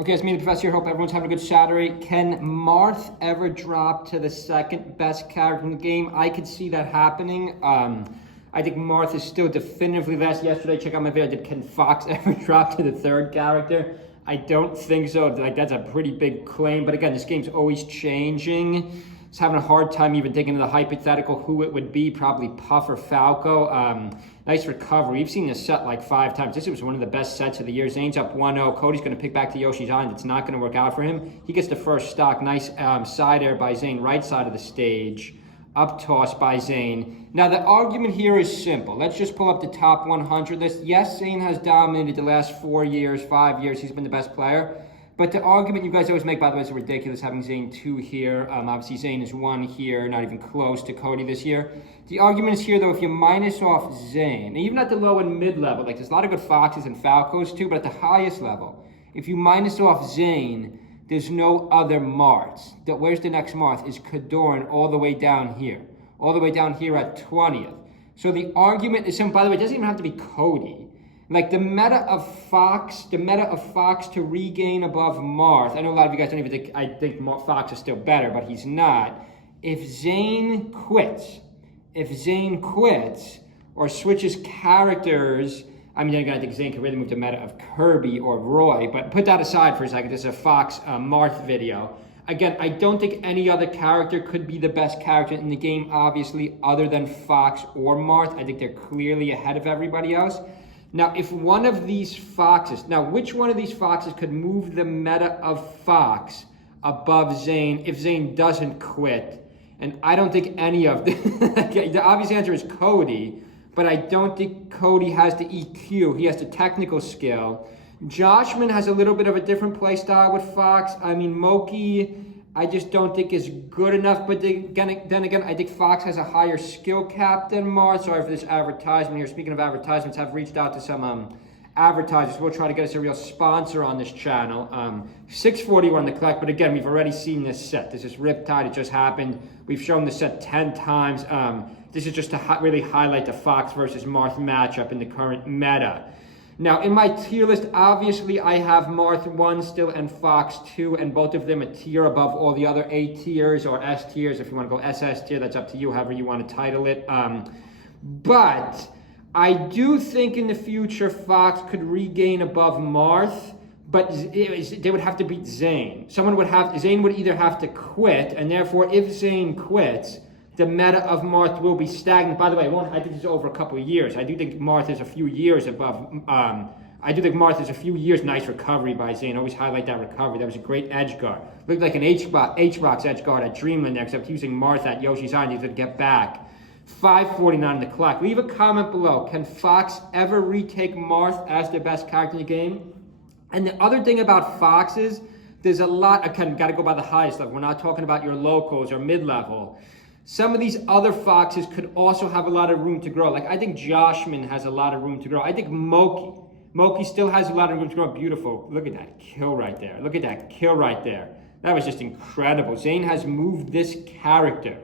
Okay, it's me, the Professor here. Hope everyone's having a good Saturday. Can Marth ever drop to the second best character in the game? I could see that happening. I think Marth is still definitively best. Yesterday, check out my video. Did Can Fox ever drop to the third character? I don't think so. Like, that's a pretty big claim. But again, this game's always changing. It's having a hard time even thinking of the hypothetical who it would be. Probably Puff or Falco. Nice recovery. We've seen this set like 5 times. This was one of the best sets of the year. Zane's up 1-0. Cody's going to pick back to Yoshi's Island. It's not going to work out for him. He gets the first stock. Nice side air by Zane, right side of the stage. Up toss by Zane. Now, the argument here is simple. Let's just pull up the top 100 list. Yes, Zane has dominated the last 4 years, 5 years. He's been the best player. But the argument you guys always make, by the way, is ridiculous having Zane 2 here. Obviously, Zane is 1 here, not even close to Cody this year. The argument is here, though, if you minus off Zane, and even at the low and mid level, like there's a lot of good Foxes and Falcos too, but at the highest level, if you minus off Zane, there's no other Marths. Where's the next Marth? Is Kadoran all the way down here. All the way down here at 20th. So the argument is simple. By the way, it doesn't even have to be Cody. Like the meta of Fox to regain above Marth. I know a lot of you guys don't even think, I think Fox is still better, but he's not. If Zane quits or switches characters, I mean, again, I think Zane could really move to meta of Kirby or Roy, but put that aside for a second. This is a Fox Marth video. Again, I don't think any other character could be the best character in the game, obviously, other than Fox or Marth. I think they're clearly ahead of everybody else. Now, if one of these Foxes, now which one of these Foxes could move the meta of Fox above Zane if Zane doesn't quit? And I don't think any of them. The obvious answer is Cody, but I don't think Cody has the EQ. He has the technical skill. Joshman has a little bit of a different play style with Fox. I mean, Moki, I just don't think is good enough. But then again, I think Fox has a higher skill cap than Marth. Sorry for this advertisement here. Speaking of advertisements, I've reached out to some advertisers. We'll try to get us a real sponsor on this channel. 641 the collect, but again, we've already seen this set. This is Riptide. It just happened. We've shown the set 10 times. This is just to really highlight the Fox versus Marth matchup in the current meta. Now, in my tier list, obviously, I have Marth 1 still and Fox 2, and both of them a tier above all the other A tiers or S tiers. If you want to go SS tier, that's up to you, however you want to title it. But I do think in the future, Fox could regain above Marth, but they would have to beat Zane. Zane would either have to quit, and therefore, if Zane quits, the meta of Marth will be stagnant. By the way, I think it's over a couple of years. I do think Marth is a few years above. I do think Marth is a few years. Nice recovery by Zane. Always highlight that recovery. That was a great edge guard. Looked like an H-Box edge guard at Dreamland there, except using Marth at Yoshi's Island to get back. 5:49 on the clock. Leave a comment below. Can Fox ever retake Marth as the best character in the game? And the other thing about Fox is there's a lot. Again, got to go by the highest level. We're not talking about your locals or mid-level. Some of these other Foxes could also have a lot of room to grow. Like, I think Joshman has a lot of room to grow. I think Moki still has a lot of room to grow. Beautiful. Look at that kill right there. Look at that kill right there. That was just incredible. Zane has moved this character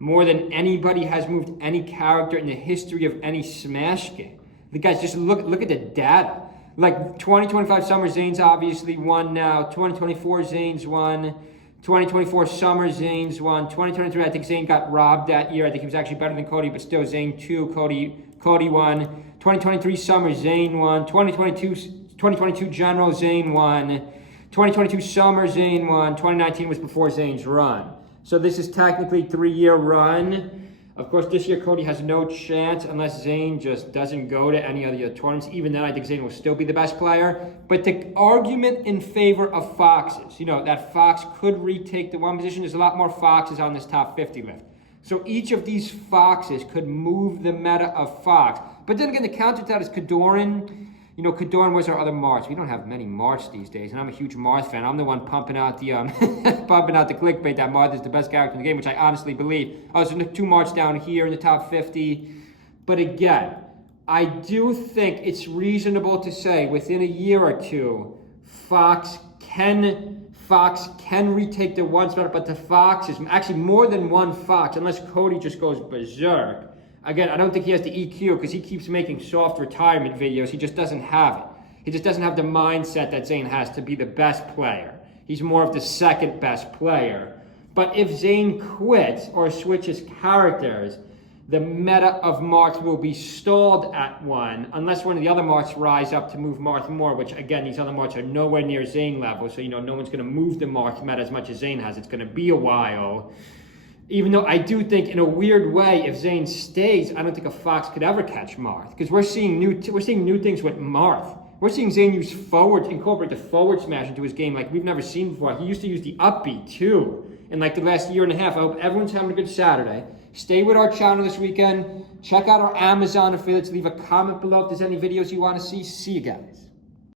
more than anybody has moved any character in the history of any Smash game. The guys, just look at the data. Like, 2025 Summer, Zane's obviously won now. 2024, Zane's won. 2024 Summer, Zane's won. 2023, I think Zane got robbed that year. I think he was actually better than Cody, but still Zane 2, Cody won. 2023 Summer, Zane won. 2022 General, Zane won. 2022 Summer, Zane won. 2019 was before Zane's run. So this is technically a 3-year run. Of course, this year Cody has no chance unless Zane just doesn't go to any other tournaments. Even then, I think Zane will still be the best player. But the argument in favor of Foxes, that Fox could retake the 1 position. There's a lot more Foxes on this top 50 list. So each of these Foxes could move the meta of Fox. But then again, the counter to that is Kadoran. Kadoran was our other Marths. We don't have many Marths these days, and I'm a huge Marth fan. I'm the one pumping out the clickbait that Marth is the best character in the game, which I honestly believe. So 2 Marths down here in the top 50. But again, I do think it's reasonable to say within a year or two, Fox can retake the 1 spot, but the Fox is actually more than 1 Fox, unless Cody just goes berserk. Again, I don't think he has the EQ because he keeps making soft retirement videos. He just doesn't have it. He just doesn't have the mindset that Zane has to be the best player. He's more of the second best player. But if Zane quits or switches characters, the meta of Marth will be stalled at 1, unless one of the other Marths rise up to move Marth more, which again, these other Marths are nowhere near Zane level, so no one's going to move the Marth meta as much as Zane has. It's going to be a while. Even though I do think, in a weird way, if Zane stays, I don't think a Fox could ever catch Marth, because we're seeing new things with Marth. We're seeing Zane incorporate the forward smash into his game like we've never seen before. He used to use the up B too in like the last year and a half. I hope everyone's having a good Saturday. Stay with our channel this weekend. Check out our Amazon affiliates. Leave a comment below if there's any videos you want to see. See you guys.